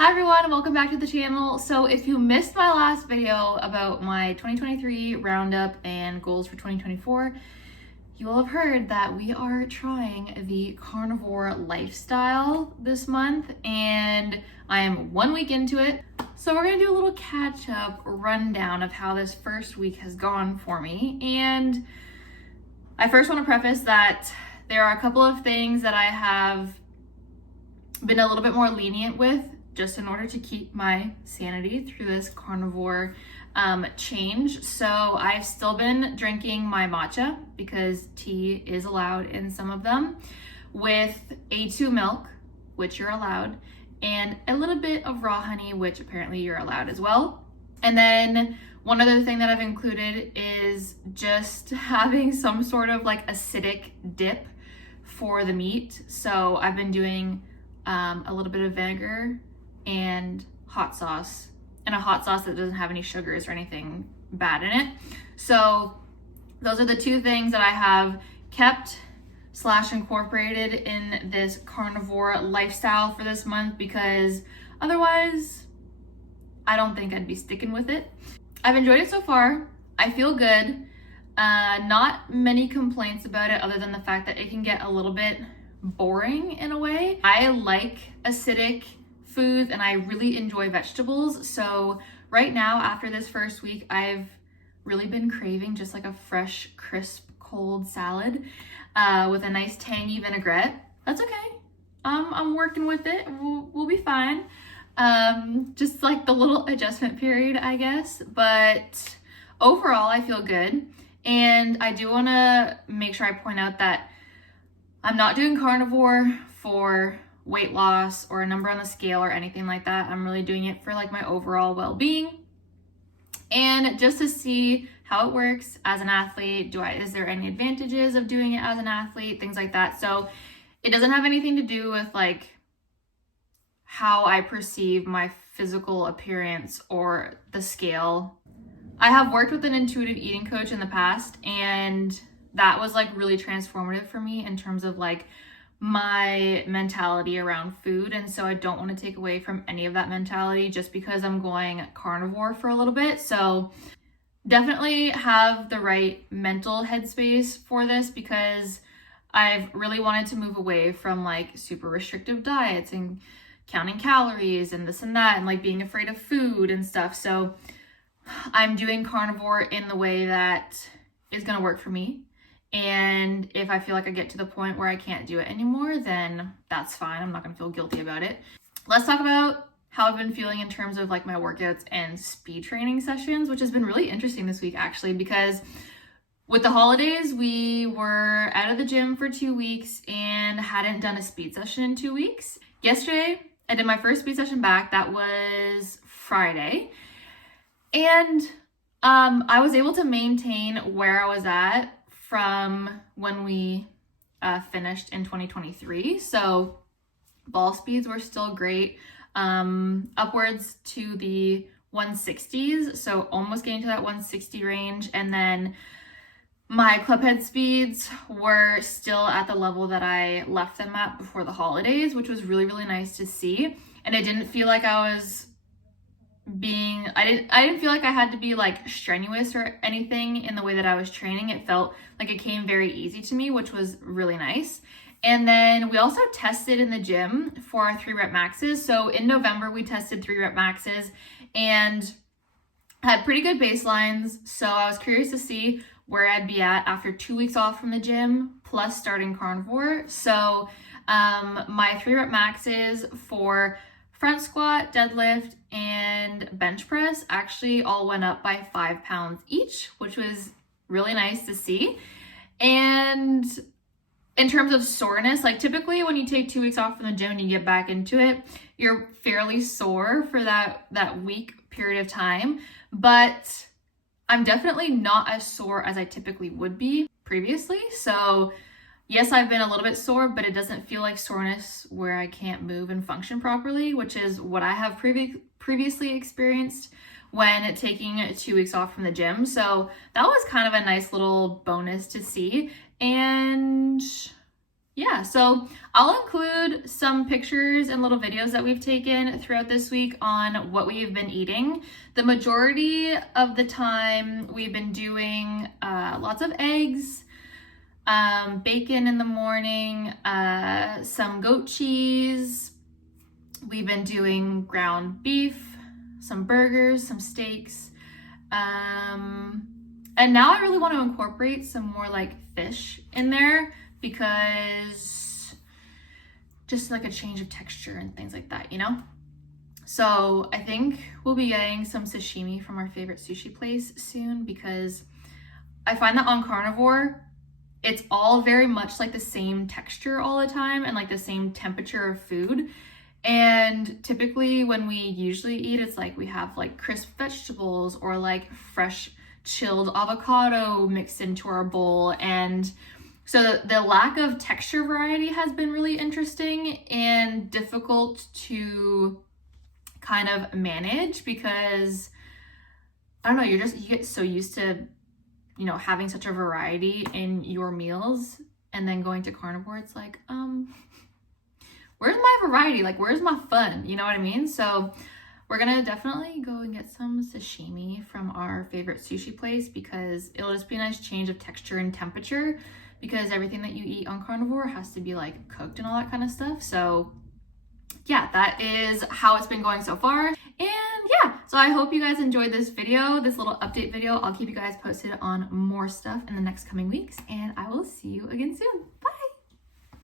Hi everyone, welcome back to the channel. So if you missed my last video about my 2023 roundup and goals for 2024, you will have heard that we are trying the carnivore lifestyle this month and I am 1 week into it. So we're gonna do a little catch up rundown of how this first week has gone for me. And I first want to preface that there are a couple of things that I have been a little bit more lenient with just in order to keep my sanity through this carnivore change. So I've still been drinking my matcha because tea is allowed in some of them, with A2 milk, which you're allowed, and a little bit of raw honey, which apparently you're allowed as well. And then one other thing that I've included is just having some sort of like acidic dip for the meat. So I've been doing a little bit of vinegar and hot sauce, and a hot sauce that doesn't have any sugars or anything bad in it. So those are the two things that I have kept / incorporated in this carnivore lifestyle for this month, because otherwise I don't think I'd be sticking with it. I've enjoyed it so far. I feel good. Not many complaints about it other than the fact that it can get a little bit boring in a way. I like acidic foods and I really enjoy vegetables. So right now, after this first week, I've really been craving just like a fresh, crisp, cold salad with a nice tangy vinaigrette. That's okay. I'm working with it. We'll be fine. Just like the little adjustment period, I guess. But overall, I feel good. And I do want to make sure I point out that I'm not doing carnivore for weight loss or a number on the scale or anything like that. I'm really doing it for like my overall well-being and just to see how it works as an athlete. Is there any advantages of doing it as an athlete, things like that. So it doesn't have anything to do with like how I perceive my physical appearance or the scale. I have worked with an intuitive eating coach in the past, and that was like really transformative for me in terms of like my mentality around food. And so I don't want to take away from any of that mentality just because I'm going carnivore for a little bit. So definitely have the right mental headspace for this, because I've really wanted to move away from like super restrictive diets and counting calories and this and that and like being afraid of food and stuff. So I'm doing carnivore in the way that is going to work for me. And if I feel like I get to the point where I can't do it anymore, then that's fine. I'm not gonna feel guilty about it. Let's talk about how I've been feeling in terms of like my workouts and speed training sessions, which has been really interesting this week actually, because with the holidays, we were out of the gym for 2 weeks and hadn't done a speed session in 2 weeks. Yesterday, I did my first speed session back. That was Friday. And I was able to maintain where I was at from when we finished in 2023. So ball speeds were still great, upwards to the 160s. So almost getting to that 160 range. And then my club head speeds were still at the level that I left them at before the holidays, which was really, really nice to see. And it didn't feel like I was I didn't feel like I had to be like strenuous or anything in the way that I was training. It felt like it came very easy to me, which was really nice. And then we also tested in the gym for our 3-rep maxes. So in November, we tested 3-rep maxes and had pretty good baselines. So I was curious to see where I'd be at after 2 weeks off from the gym plus starting carnivore. So my 3-rep maxes for front squat, deadlift, and bench press actually all went up by 5 pounds each, which was really nice to see. And in terms of soreness, like typically when you take 2 weeks off from the gym and you get back into it, you're fairly sore for that week period of time. But I'm definitely not as sore as I typically would be previously. So yes, I've been a little bit sore, but it doesn't feel like soreness where I can't move and function properly, which is what I have previously experienced when taking 2 weeks off from the gym. So that was kind of a nice little bonus to see. And yeah, so I'll include some pictures and little videos that we've taken throughout this week on what we've been eating. The majority of the time we've been doing lots of eggs, bacon in the morning, some goat cheese. We've been doing ground beef, some burgers, some steaks. And now I really want to incorporate some more like fish in there because just like a change of texture and things like that, you know? So I think we'll be getting some sashimi from our favorite sushi place soon because I find that on Carnivore, it's all very much like the same texture all the time and like the same temperature of food. And typically when we usually eat, it's like we have like crisp vegetables or like fresh chilled avocado mixed into our bowl. And so the lack of texture variety has been really interesting and difficult to kind of manage because I don't know, you get so used to, you know, having such a variety in your meals, and then going to Carnivore, it's like, where's my variety? Like, where's my fun? You know what I mean? So we're gonna definitely go and get some sashimi from our favorite sushi place because it'll just be a nice change of texture and temperature because everything that you eat on Carnivore has to be like cooked and all that kind of stuff. So yeah, that is how it's been going so far. And yeah, so I hope you guys enjoyed this video, this little update video. I'll keep you guys posted on more stuff in the next coming weeks, and I will see you again soon.